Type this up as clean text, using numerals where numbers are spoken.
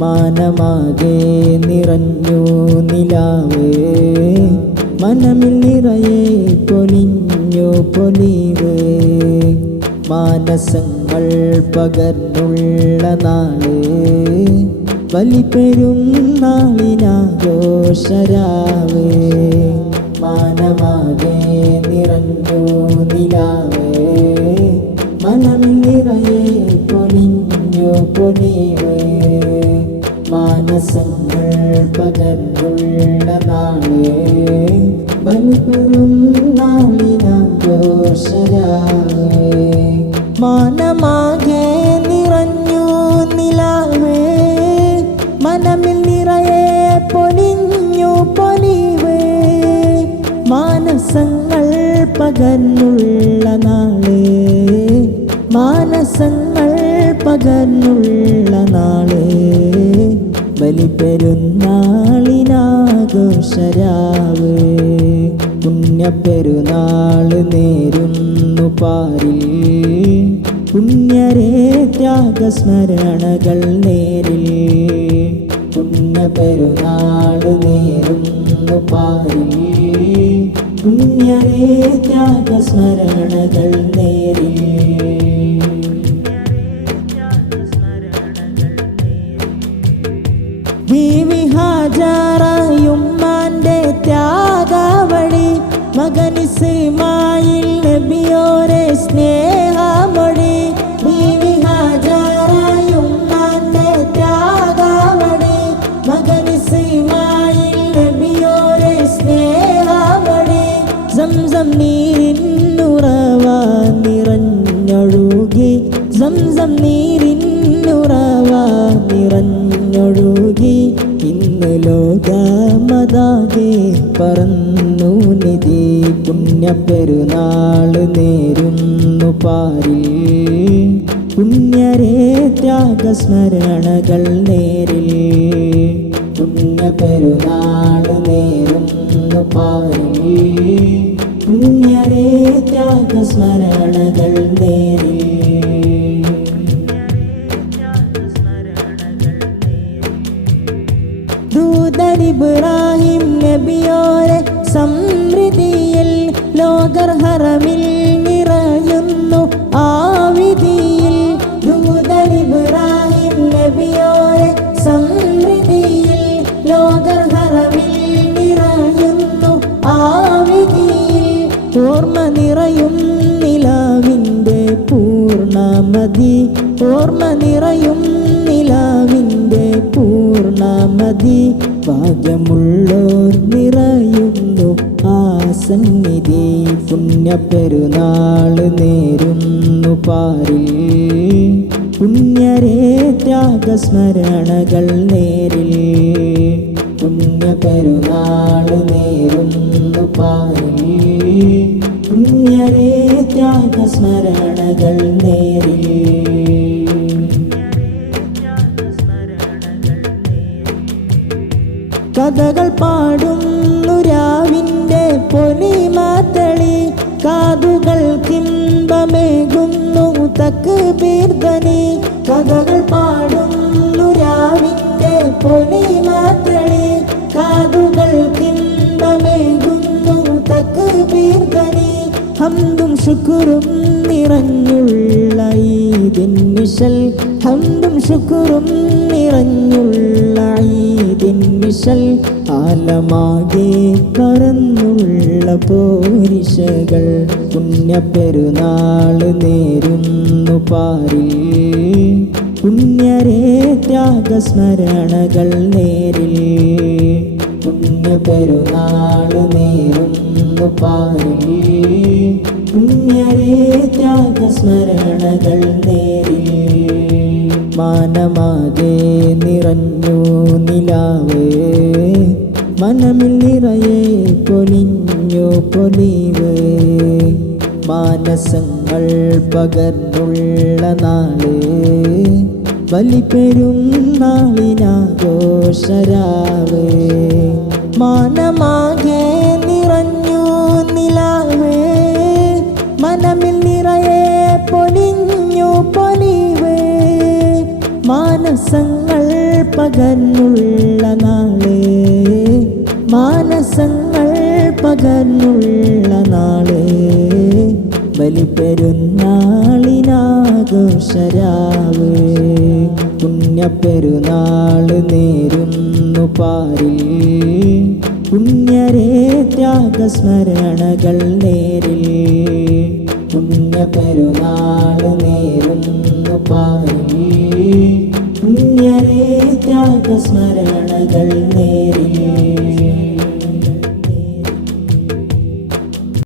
മാനമാകെ നിറഞ്ഞു നിലാവ്, മനമിൽ നിറയെ പൊലിഞ്ഞു പൊലിവ്. മാനസങ്ങൾ പകർന്നുള്ള നാള്, ബലിപ്പെരുന്നാളിനാഘോഷരാവ്. മാനമാകെ നിറഞ്ഞു നിലാവ്, മനമിൽ നിറയെ പൊലിഞ്ഞു പൊലിവ്. മാനസങ്ങൾ പകർന്നുള്ള നാള്, ബലിപ്പെരുന്നാളിനാഘോഷരാവ്. മാനമാകെ നിറഞ്ഞു നിലാവ്, മനമിൽ നിറയെ പൊലിഞ്ഞു പൊലിവ്. മാനസങ്ങൾ പകർന്നുള്ള നാള്, മാനസങ്ങൾ പകർന്നുള്ള നാള്, ബലിപ്പെരുന്നാളിനാഘോഷരാവ്. പുണ്യപ്പെരുന്നാള് നേരുന്നു പാരിൽ, പുണ്യരേ ത്യാഗസ്മരണകൾ നേരിൽ. പുണ്യപ്പെരുന്നാള് നേരുന്നു പാരിൽ, പുണ്യരേ ത്യാഗസ്മരണകൾ നേരിൽ. ബീവി ഹാജറയുമ്മാന്റെ ത്യാഗവഴി, മകൻ ഇസ്മായിൽ നബിയോരെ സ്നേഹമൊഴി. ബീവി ഹാജറയുമ്മാന്റെ ത്യാഗവഴി, മകൻ ഇസ്മായിൽ നബിയോരെ സ്നേഹമൊഴി. സംസം നീരിന്നുറവ നിറഞ്ഞൊഴുകി, സംസം നീരിന്നുറവ നിറഞ്ഞൊഴുകി. ഇന്ന് ലോകമതാകെ പറന്നു നിധി, പുണ്യപ്പെരുന്നാള് നേരുന്നു പാരിൽ, പുണ്യരേ ത്യാഗസ്മരണകൾ നേരിൽ. പുണ്യപ്പെരുന്നാള് നേരുന്നു പാരിൽ, പുണ്യരേ ത്യാഗസ്മരണകൾ നേരിൽ. ദൂതൻ ഇബ്രാഹിം നബിയോരെ സമൃദ്ധിയിൽ, ലോകർ ഹറമിൽ നിറയുന്നു ആ വിധിയിൽ. ദൂതൻ ഇബ്രാഹിം നബിയോരെ സമൃദ്ധിയിൽ, ലോകർ ഹറമിൽ നിറയുന്നു ആ വിധിയിൽ. ഓർമ്മ നിറയും നിലാവിൻ്റെ പൂർണ്ണമതി, ഓർമ്മ നിറയും നിലാവിൻ്റെ പൂർണ്ണമതി. ഭാഗ്യമുള്ളോർ നിറയുന്നു ആ സന്നിധി, പുണ്യപ്പെരുന്നാള് നേരുന്നു പാരിൽ, പുണ്യരേ ത്യാഗസ്മരണകൾ നേരിൽ. പുണ്യപ്പെരുന്നാള് നേരുന്നു പാരിൽ, പുണ്യരേ ത്യാഗസ്മരണകൾ നേരിൽ. കഥകൾ പാടുന്നു രാവിൻ്റെ പൊലിമാത്തളി, കാതുകൾ കിംബമേകുന്നു തക്ബീർ ധ്വനി. കഥകൾ പാടുന്നു രാവിൻ്റെ പൊലിമാത്തളി, കാതുകൾ കിംബമേകുന്നു തക്ബീർ ധ്വനി. ഹംദും ശുക്റും നിറഞ്ഞുള്ള ഈദിൻ മിശൽ, ഹംദും ശുക്റും നിറഞ്ഞുള്ള ഈദിൻ മിശൽ. ആലമാകെ പറന്നുള്ള പോരിശകൾ, പുണ്യപ്പെരുന്നാള് നേരുന്നു പാരിൽ, പുണ്യരേ ത്യാഗസ്മരണകൾ നേരിൽ. പുണ്യപ്പെരുന്നാള് നേരുന്നു പാരിൽ, പുണ്യരേ ത്യാഗസ്മരണകൾ നേരിൽ. മാനമാകെ നിറഞ്ഞു നിലാവ്, മനമിൽ നിറയെ പൊലിഞ്ഞു പൊലിവ്. മാനസങ്ങൾ പകർന്നുള്ള നാള്, ബലിപ്പെരുന്നാളിനാഘോഷരാവ്. മാനമാകെ നിറഞ്ഞു നിലാവ്, മനമിൽ നിറയെ പൊലിഞ്ഞു പൊലിവ്. മാനസങ്ങൾ പക പകർന്നുള്ള നാള്, മാനസങ്ങൾ പകർന്നുള്ള നാള്, ബലിപ്പെരുന്നാളിനാഘോഷരാവ്. പുണ്യപ്പെരുന്നാള് നേരുന്നു പാരിൽ, പുണ്യരേ ത്യാഗസ്മരണകൾ നേരിൽ. പുണ്യപ്പെരുന്നാള് നേരുന്നു